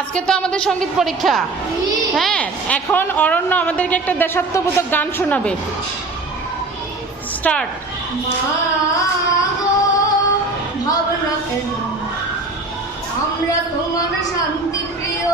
আজকে তো আমাদের সংগীত পরীক্ষা। হ্যাঁ এখন অরণ্য আমাদেরকে একটা দেশাত্মবোধক গান শোনাবে। স্টার্ট। আমরা তোমার শান্তি প্রিয়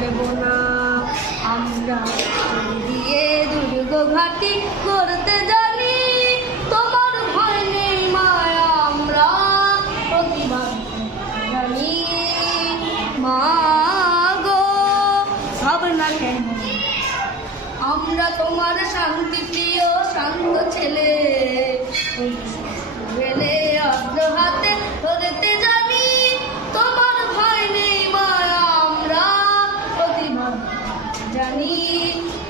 কণাও না আমরা দিয়ে দুর্গ ঘাটি করতে জানি। তোমার ভয় নেই মায়া, আমরা প্রতিবাদ জানি। মা গো, ভাবনা কেন আমরা তোমার শান্তি প্রিয়, শান্ত ছেলে। গেলে জানি,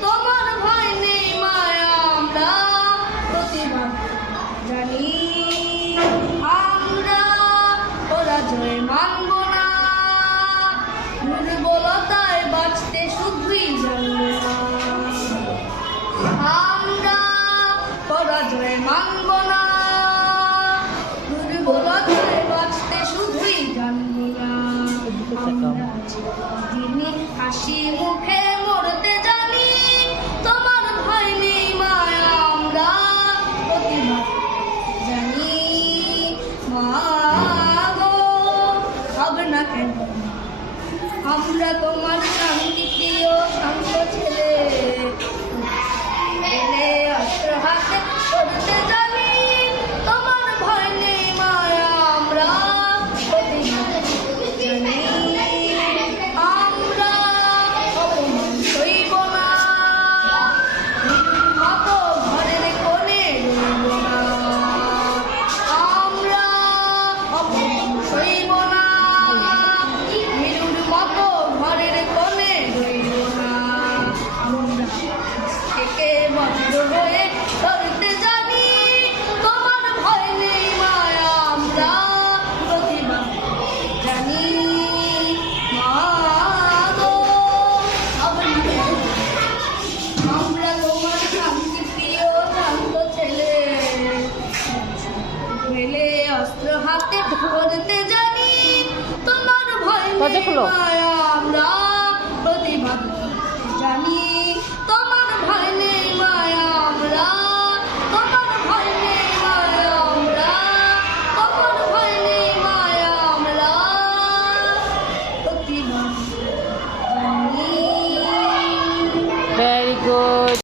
তোমার ভয় নেই মায়া আমরা। প্রতিবাদ জানি, আমরা পরাজয় মানব না। দুর্বলতায় বাঁচতে শুধুই জানব না। আমরা পরাজয় মানব না। দুর্বলতায় বাঁচতে শুধুই জানব না। যিনি হাসি মুখে ভাবনা কেন আমরা তোমার স্বামী প্রিয় শান্ত ছেলে মায়া আমরা প্রতিভা জানি তোমার ভয় নেই।